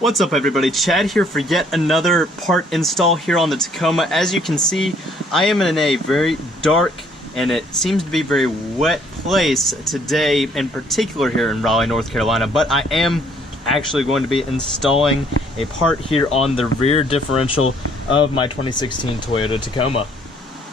What's up everybody, Chad here for yet another part install here on the Tacoma. As you can see, I am in a very dark and it seems to be very wet place today, in particular here in Raleigh, North Carolina, but I am actually going to be installing a part here on the rear differential of my 2016 Toyota Tacoma.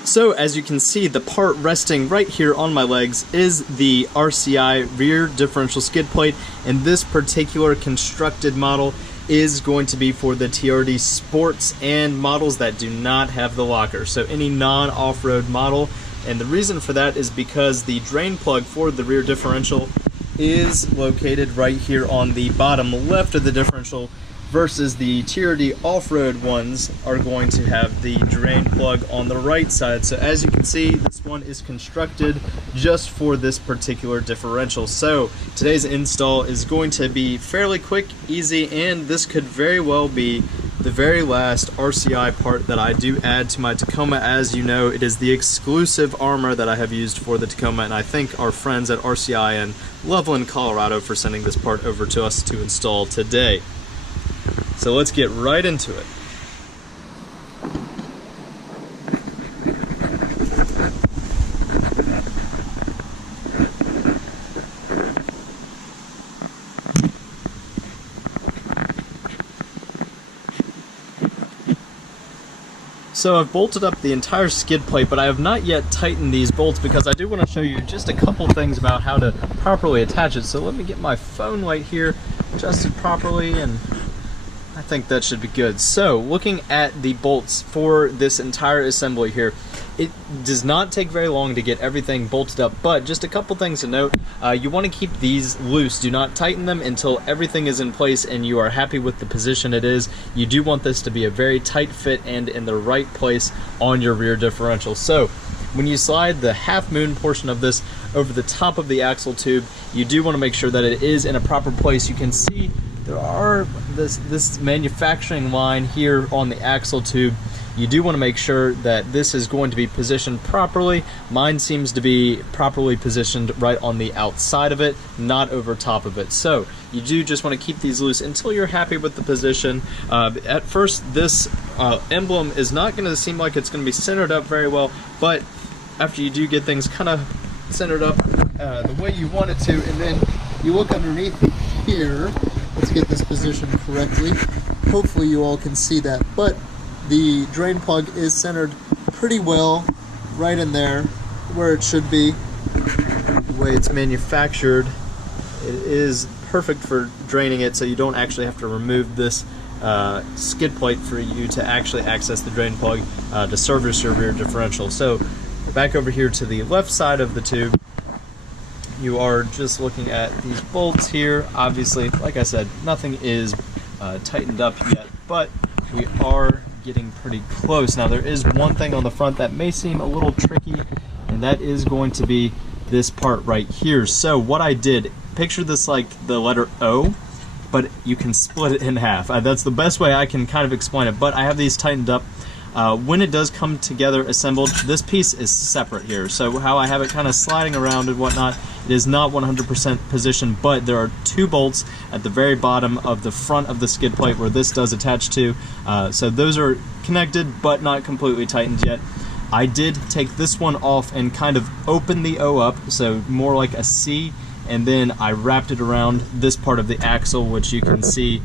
So as you can see, the part resting right here on my legs is the RCI rear differential skid plate, and this particular constructed model is going to be for the TRD Sports and models that do not have the locker, so any non-off-road model. And the reason for that is because the drain plug for the rear differential is located right here on the bottom left of the differential, versus the TRD off-road ones are going to have the drain plug on the right side. So as you can see, this one is constructed just for this particular differential. So today's install is going to be fairly quick, easy, and this could very well be the very last RCI part that I do add to my Tacoma. As you know, it is the exclusive armor that I have used for the Tacoma, and I thank our friends at RCI in Loveland, Colorado for sending this part over to us to install today. So let's get right into it. So I've bolted up the entire skid plate, but I have not yet tightened these bolts because I do want to show you just a couple things about how to properly attach it. So let me get my phone light here adjusted properly, and I think that should be good. So looking at the bolts for this entire assembly here, it does not take very long to get everything bolted up, but just a couple things to note. You want to keep these loose. Do not tighten them until everything is in place and you are happy with the position it is. You do want this to be a very tight fit and in the right place on your rear differential. So when you slide the half moon portion of this over the top of the axle tube, you do want to make sure that it is in a proper place. You can see there are this manufacturing line here on the axle tube. You do want to make sure that this is going to be positioned properly. Mine seems to be properly positioned right on the outside of it, not over top of it. So you do just want to keep these loose until you're happy with the position. At first, this emblem is not going to seem like it's going to be centered up very well, but after you do get things kind of centered up the way you want it to, and then you look underneath here, let's get this positioned correctly. Hopefully you all can see that, but the drain plug is centered pretty well right in there where it should be. The way it's manufactured, it is perfect for draining it, so you don't actually have to remove this skid plate for you to actually access the drain plug to service your rear differential. So back over here to the left side of the tube, you are just looking at these bolts here. Obviously, like I said, nothing is tightened up yet, but we are getting pretty close. Now there is one thing on the front that may seem a little tricky, and that is going to be this part right here. So what I did, picture this like the letter O, but you can split it in half. That's the best way I can kind of explain it, but I have these tightened up. When it does come together assembled, this piece is separate here. So how I have it kind of sliding around and whatnot, it is not 100% positioned, but there are two bolts at the very bottom of the front of the skid plate where this does attach to. So those are connected, but not completely tightened yet. I did take this one off and kind of open the O up, so more like a C, and then I wrapped it around this part of the axle, which you can see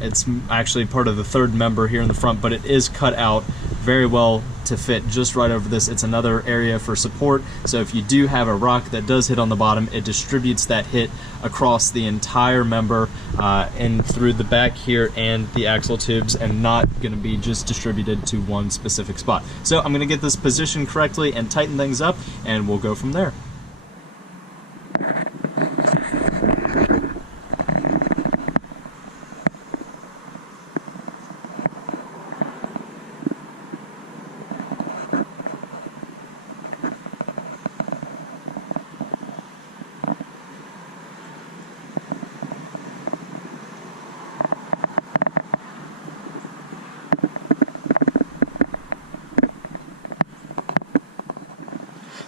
it's actually part of the third member here in the front, but it is cut out very well to fit just right over this. It's another area for support, so if you do have a rock that does hit on the bottom, it distributes that hit across the entire member and through the back here and the axle tubes, and not going to be just distributed to one specific spot. So I'm going to get this positioned correctly and tighten things up, and we'll go from there.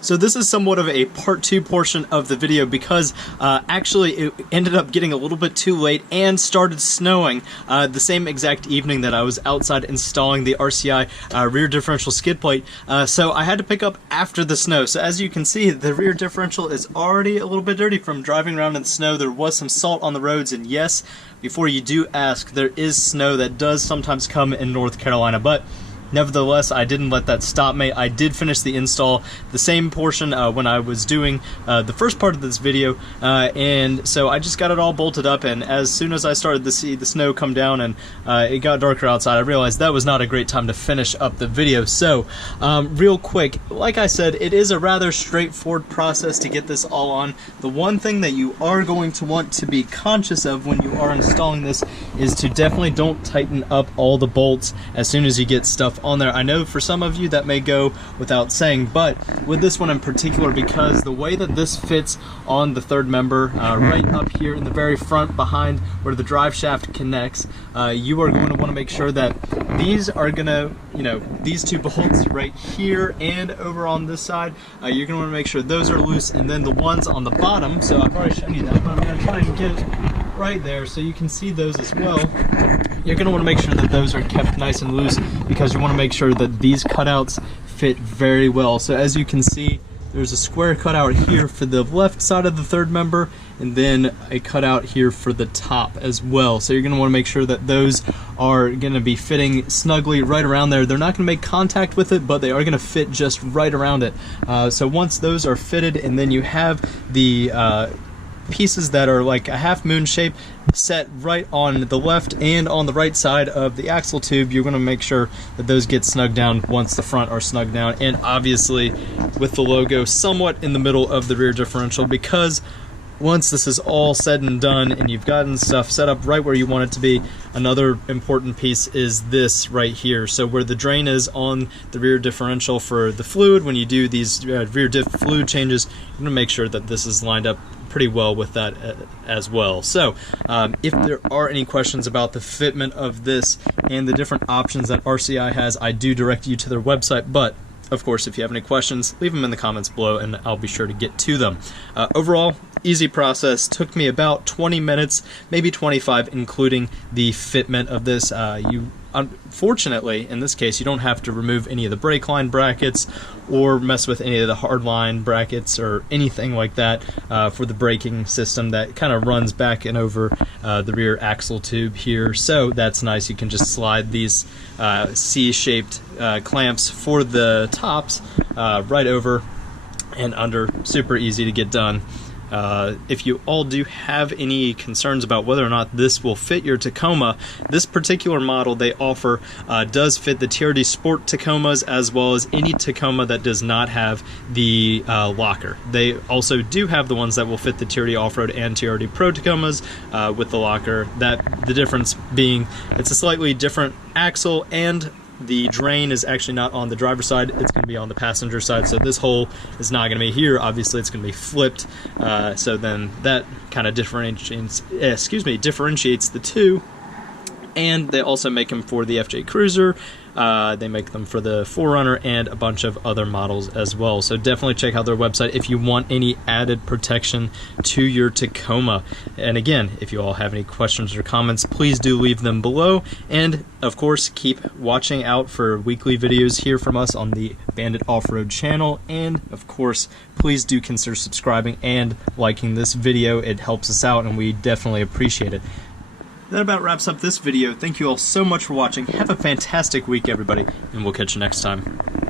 So this is somewhat of a part 2 portion of the video because actually it ended up getting a little bit too late and started snowing the same exact evening that I was outside installing the RCI rear differential skid plate. So I had to pick up after the snow. So as you can see, the rear differential is already a little bit dirty from driving around in the snow. There was some salt on the roads, and yes, before you do ask, there is snow that does sometimes come in North Carolina, but nevertheless, I didn't let that stop me. I did finish the install, the same portion when I was doing the first part of this video, and so I just got it all bolted up, and as soon as I started to see the snow come down and it got darker outside, I realized that was not a great time to finish up the video. So, real quick, like I said, it is a rather straightforward process to get this all on. The one thing that you are going to want to be conscious of when you are installing this is to definitely don't tighten up all the bolts as soon as you get stuff on there. I know for some of you that may go without saying, but with this one in particular, because the way that this fits on the third member, right up here in the very front behind where the drive shaft connects, you are going to want to make sure that these are gonna, these two bolts right here and over on this side, you're gonna want to make sure those are loose, and then the ones on the bottom, so I've already shown you that, but I'm gonna try and get it right there so you can see those as well. You're going to want to make sure that those are kept nice and loose because you want to make sure that these cutouts fit very well. So as you can see, there's a square cutout here for the left side of the third member, and then a cutout here for the top as well. So you're going to want to make sure that those are going to be fitting snugly right around there. They're not going to make contact with it, but they are going to fit just right around it. So once those are fitted, and then you have the pieces that are like a half moon shape set right on the left and on the right side of the axle tube, you're going to make sure that those get snugged down once the front are snugged down, and obviously with the logo somewhat in the middle of the rear differential, because once this is all said and done and you've gotten stuff set up right where you want it to be, another important piece is this right here. So where the drain is on the rear differential for the fluid, when you do these rear diff fluid changes, you're going to make sure that this is lined up pretty well with that as well. So if there are any questions about the fitment of this and the different options that RCI has, I do direct you to their website, but of course, if you have any questions, leave them in the comments below and I'll be sure to get to them. Overall, easy process. Took me about 20 minutes, maybe 25, including the fitment of this. Unfortunately, in this case, you don't have to remove any of the brake line brackets or mess with any of the hard line brackets or anything like that for the braking system that kind of runs back and over the rear axle tube here. So that's nice. You can just slide these C-shaped clamps for the tops right over and under. Super easy to get done. If you all do have any concerns about whether or not this will fit your Tacoma, this particular model they offer does fit the TRD Sport Tacomas as well as any Tacoma that does not have the locker. They also do have the ones that will fit the TRD Off-Road and TRD Pro Tacomas with the locker. The difference being it's a slightly different axle, and the drain is actually not on the driver's side, it's going to be on the passenger side, so this hole is not going to be here. Obviously it's going to be flipped, so then that kind of differentiates the two. And they also make them for the FJ Cruiser, they make them for the 4Runner and a bunch of other models as well. So definitely check out their website if you want any added protection to your Tacoma. And again, if you all have any questions or comments, please do leave them below. And of course, keep watching out for weekly videos here from us on the Bandit Off-Road channel. And of course, please do consider subscribing and liking this video. It helps us out and we definitely appreciate it. That about wraps up this video. Thank you all so much for watching. Have a fantastic week, everybody, and we'll catch you next time.